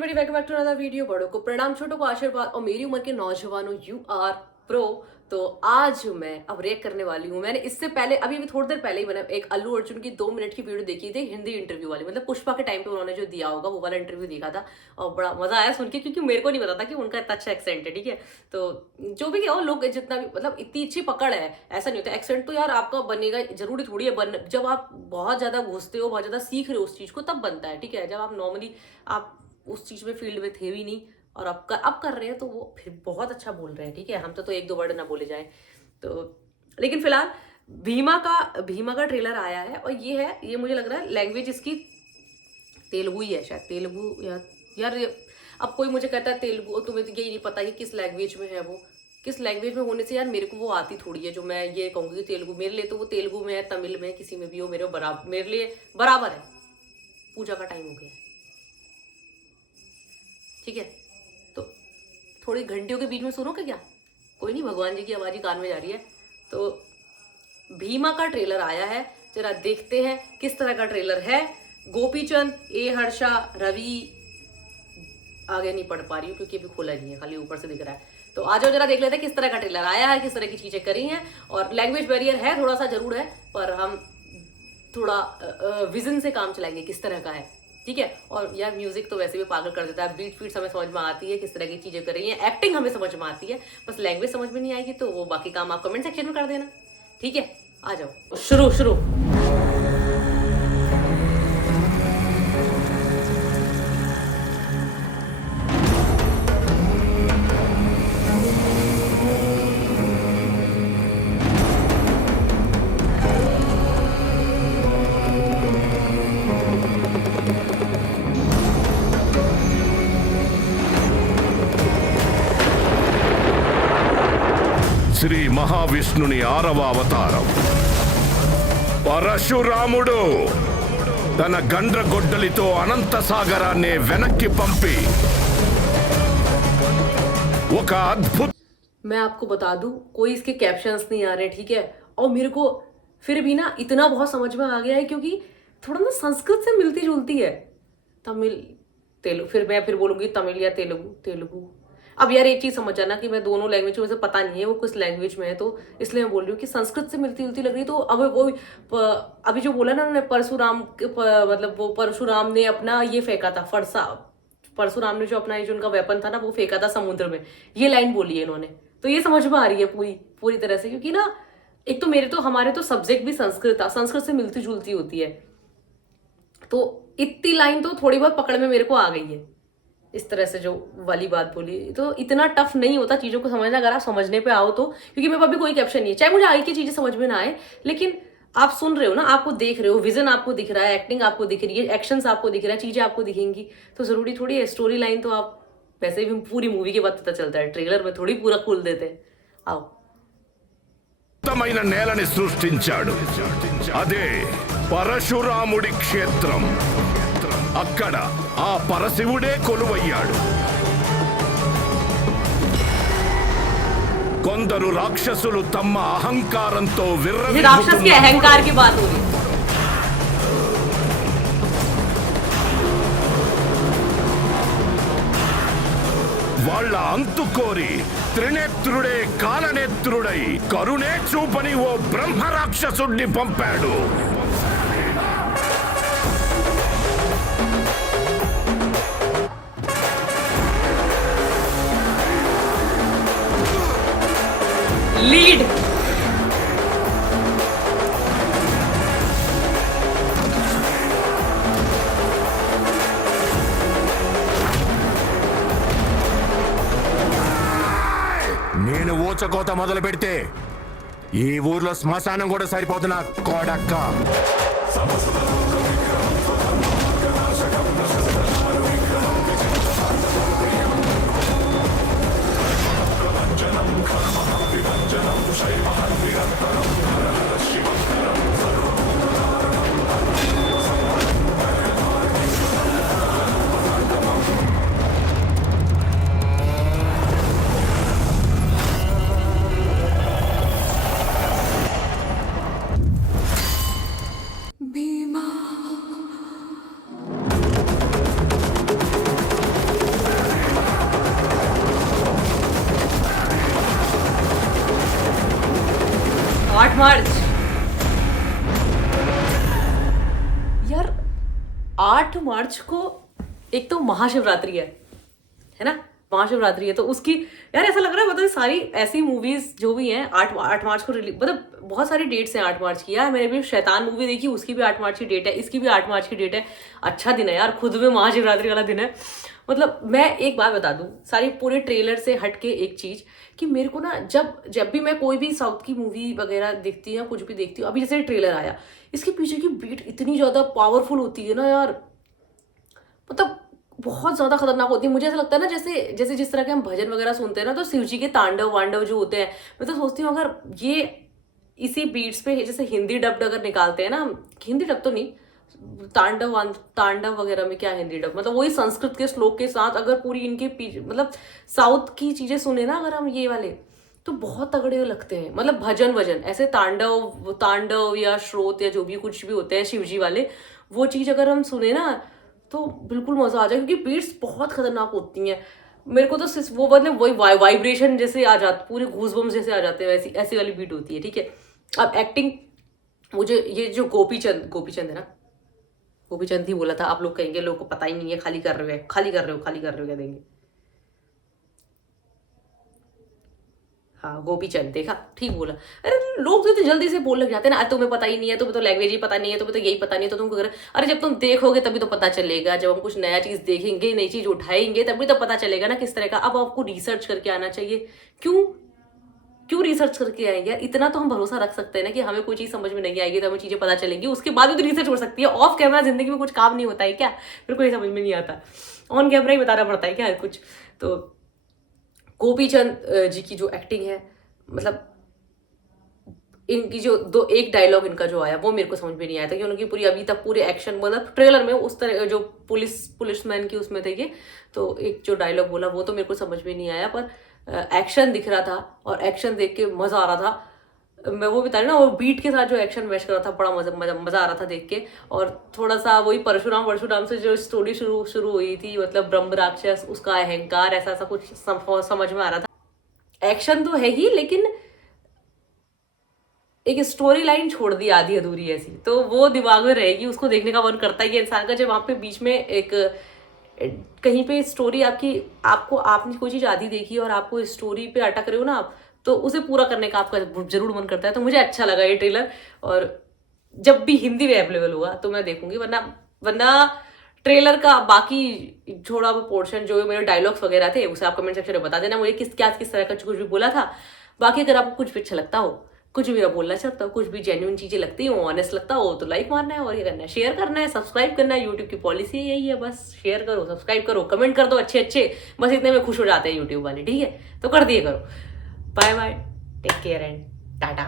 Everybody, welcome back to another video. बड़ों को प्रणाम, छोटों को आशीर्वाद और मेरी उम्र के नौजवानों, यू आर प्रो। तो आज मैं अब रिएक्ट करने वाली हूँ। मैंने इससे पहले अभी थोड़ी देर पहले ही मैंने एक अल्लू अर्जुन की 2 मिनट की वीडियो देखी थी, हिंदी इंटरव्यू वाली, मतलब पुष्पा के टाइम पे उन्होंने जो दिया होगा वो वाला इंटरव्यू देखा था और बड़ा मजा आया सुन के, क्योंकि मेरे को नहीं पता था कि उनका इतना अच्छा एक्सेंट है। ठीक है, तो जो भी और लोग जितना भी, मतलब इतनी अच्छी पकड़ है, ऐसा नहीं होता। एक्सेंट तो यार आपका बनेगा, जरूरी थोड़ी है जब आप बहुत ज्यादा घुसते हो, बहुत ज्यादा सीख रहे हो उस चीज को, तब बनता है। ठीक है, जब आप नॉर्मली आप उस चीज में फील्ड में थे भी नहीं और अब कर रहे हैं तो वो फिर बहुत अच्छा बोल रहे हैं। ठीक है, हम तो एक दो वर्ड ना बोले जाए तो। लेकिन फिलहाल भीमा का ट्रेलर आया है और ये मुझे लग रहा है लैंग्वेज इसकी तेलुगु ही है, शायद तेलुगु या यार अब कोई मुझे कहता है तेलुगु, तुम्हें तो यही नहीं पता कि किस लैंग्वेज में है वो, किस लैंग्वेज में होने से यार मेरे को वो आती थोड़ी है जो मैं ये कहूँगी तेलुगु। मेरे लिए तो वो तेलुगु में है, तमिल में, किसी में भी हो, मेरे लिए बराबर है। पूजा का टाइम हो गया है, ठीक है, तो थोड़ी घंटियों के बीच में सुनोगे क्या? कोई नहीं, भगवान जी की आवाज ही कान में जा रही है। तो भीमा का ट्रेलर आया है, जरा देखते हैं किस तरह का ट्रेलर है। गोपीचंद, हर्षा, रवि, आगे नहीं पढ़ पा रही हूँ क्योंकि अभी खोला नहीं है, खाली ऊपर से दिख रहा है। तो आ जाओ, जरा देख लेते हैं किस तरह का ट्रेलर आया है, किस तरह की चीजें करी हैं। और लैंग्वेज बैरियर है थोड़ा सा, जरूर है, पर हम थोड़ा विजन से काम चलाएंगे किस तरह का है। ठीक है, और यार म्यूजिक तो वैसे भी पागल कर देता है, बीट फीट हमें समझ में आती है, किस तरह की चीजें कर रही हैं, एक्टिंग हमें समझ में आती है, बस लैंग्वेज समझ में नहीं आएगी तो वो बाकी काम आप कमेंट सेक्शन में कर देना। ठीक है, आ जाओ, शुरू। శ్రీ మహావిష్ణుని 6వ అవతారం పరశురాముడు తన గండ్రగొడ్డలితో అనంత సాగరాన్ని వెనక్కి పంపి ఒక అద్భుత। मैं आपको बता दूं, कोई इसके कैप्शंस नहीं आ रहे, ठीक है, और मेरे को फिर भी ना इतना बहुत समझ में आ गया है क्योंकि थोड़ा ना संस्कृत से मिलती जुलती है। तमिल तेलुगु, फिर बोलूंगी तमिल या तेलुगु। अब यार एक चीज समझ आना कि मैं दोनों लैंग्वेज में से पता नहीं है वो किस लैंग्वेज में है, तो इसलिए मैं बोल रही हूँ कि संस्कृत से मिलती जुलती लग रही। तो अब वो अभी जो बोला ना उन्होंने, मतलब वो परशुराम ने अपना ये फेंका था फरसा, परशुराम ने जो अपना जो उनका वेपन था ना वो फेंका था समुद्र में, ये लाइन बोली है इन्होंने। तो ये समझ में आ रही है पूरी तरह से, क्योंकि ना एक तो हमारे तो सब्जेक्ट भी संस्कृत था, संस्कृत से मिलती जुलती होती है, तो इतनी लाइन तो थोड़ी बहुत पकड़ में मेरे को आ गई है। इस तरह से जो वाली बात बोली, तो इतना टफ नहीं होता चीजों को समझना अगर आप समझने पे आओ तो, क्योंकि मेरे पास भी कोई कैप्शन नहीं है, चाहे मुझे आगे की चीजें समझ में ना आए, लेकिन आप सुन रहे हो ना, आपको देख रहे हो, विजन आपको दिख रहा है, एक्टिंग आपको दिख रही है, एक्शंस आपको दिख रहा है, चीजें आपको दिखेंगी, तो जरूरी थोड़ी है स्टोरी लाइन तो आप वैसे भी पूरी मूवी के बाद पता चलता है, ट्रेलर में थोड़ी पूरा खोल देते हैं। आओ, మైన నేలని సృష్టించాడు, అదే పరశురాముడి క్షేత్రం. అక్కడ ఆ పరశివుడే కొలువయ్యాడు. కొందరు రాక్షసులు తమ అహంకారంతో राक्षस के अहंकार की बात हो रही है। వాళ్ళ అంతు కోరి త్రినేత్రుడే కాలనేత్రుడై కరుణే చూపని ఓ బ్రహ్మ రాక్షసుడిని పంపాడు. लीड నేను ఊచకోత మొదలు పెడితే ఈ ఊర్లో శ్మశానం కూడా సరిపోతున్నా కోడక్క. భీమా मार्च यार, 8 मार्च को एक तो महाशिवरात्रि है ना, महाशिवरात्रि है, तो उसकी यार ऐसा लग रहा है मतलब सारी ऐसी मूवीज जो भी हैं 8 मार्च को रिलीज, मतलब बहुत सारी डेट्स हैं 8 मार्च की। यार मैंने भी शैतान मूवी देखी, उसकी भी 8 मार्च की डेट है, इसकी भी 8 मार्च की डेट है। अच्छा दिन है यार, खुद में महाशिवरात्रि वाला दिन है। मतलब मैं एक बात बता दूं, सारी पूरे ट्रेलर से हट के एक चीज कि मेरे को ना जब भी मैं कोई भी साउथ की मूवी वगैरह देखती हूँ, कुछ भी देखती हूँ, अभी जैसे ट्रेलर आया, इसके पीछे की बीट इतनी ज्यादा पावरफुल होती है ना यार, मतलब बहुत ज्यादा खतरनाक होती है। मुझे ऐसा लगता है ना जैसे जैसे जिस तरह के हम भजन वगैरह सुनते हैं ना, तो शिव जी के तांडव वांडव जो होते हैं, मैं तो सोचती हूँ अगर ये इसी बीट्स पे जैसे हिंदी डब्ड अगर निकालते हैं ना, हिंदी डब तो नहीं, तांडव वगैरह में क्या हिंदी डब, मतलब वही संस्कृत के श्लोक के साथ अगर पूरी इनके पीछे मतलब साउथ की चीजें सुने ना अगर हम ये वाले, तो बहुत तगड़े लगते हैं। मतलब भजन वजन ऐसे तांडव या श्रोत या जो भी कुछ भी होते हैं शिवजी वाले, वो चीज अगर हम सुने ना तो बिल्कुल मजा आ जाए, क्योंकि बीट्स बहुत खतरनाक होती हैं। मेरे को तो सिर्फ वो मतलब वही वाइब्रेशन जैसे आ जाते, पूरे गूजबम्स जैसे आ जाते हैं, वैसी ऐसी वाली बीट होती है। ठीक है, अब एक्टिंग, मुझे ये जो गोपीचंद है ना, गोपीचंद ही बोला था, आप लोग कहेंगे लोगों को पता ही नहीं है, खाली कर रहे हो क्या देंगे। हाँ गोपीचंद, देखा ठीक बोला। अरे लोग तो जल्दी से बोल लग जाते हैं ना, तुम्हें पता ही नहीं है, तुम्हें तो लैंग्वेज ही पता नहीं है, तुम्हें तो यही पता नहीं है, तो तुम अरे जब तुम देखोगे तभी तो पता चलेगा, जब हम कुछ नया चीज देखेंगे, नई चीज उठाएंगे, तभी तो पता चलेगा ना किस तरह का। अब आपको रिसर्च करके आना चाहिए। क्यों रिसर्च करके आएंगे यार? इतना तो हम भरोसा रख सकते हैं ना कि हमें कोई चीज समझ में नहीं आएगी तो हमें चीजें पता चलेंगी, उसके बाद भी तो रिसर्च हो सकती है। ऑफ कैमरा जिंदगी में कुछ काम नहीं होता है क्या? फिर कोई समझ में नहीं आता, ऑन कैमरा ही बताना पड़ता है क्या कुछ। तो गोपीचंद जी की जो एक्टिंग है, मतलब इनकी जो एक डायलॉग इनका जो आया वो मेरे को समझ में नहीं आया था कि उनकी पूरी अभी तक पूरे एक्शन, मतलब ट्रेलर में उस तरह जो पुलिसमैन की उसमें थे कि, तो एक जो डायलॉग बोला वो तो मेरे को समझ में नहीं आया, पर एक्शन दिख रहा था और एक्शन देख के मजा आ रहा था। मैं वो बता रही ना, वो बीट के साथ जो एक्शन मैच कर रहा था, बड़ा मजा आ रहा था देख के। और थोड़ा सा वही परशुराम से जो स्टोरी शुरू हुई थी, मतलब ब्रह्म राक्षस, उसका अहंकार, ऐसा कुछ समझ में आ रहा था। एक्शन तो है ही, लेकिन एक स्टोरी लाइन छोड़ दी आधी अधूरी ऐसी, तो वो दिमाग में रहेगी, उसको देखने का मन करता ही है इंसान का। जब वहां पे बीच में एक कहीं पे स्टोरी आपने कोई चीज आधी देखी और आपको स्टोरी पे अटक रहे हो ना आप, तो उसे पूरा करने का आपका जरूर मन करता है। तो मुझे अच्छा लगा ये ट्रेलर, और जब भी हिंदी में अवेलेबल हुआ तो मैं देखूंगी, वरना ट्रेलर का बाकी छोड़ा वो पोर्शन जो मेरे डायलॉग्स वगैरह थे उसे आप कमेंट सेक्शन में बता देना मुझे किस तरह का कुछ भी बोला था। बाकी अगर आपको कुछ भी अच्छा लगता हो, कुछ भी बोलना चाहता हो, कुछ भी जेन्युइन चीजें लगती हो, ऑनेस्ट लगता हो, तो लाइक मारना है और ये करना है, शेयर करना है, सब्सक्राइब करना है। यूट्यूब की पॉलिसी यही है, बस शेयर करो, सब्सक्राइब करो, कमेंट कर दो अच्छे, बस इतने में खुश हो जाते हैं यूट्यूब वाले। ठीक है, तो कर दिए करो। Bye bye, take care and Tata.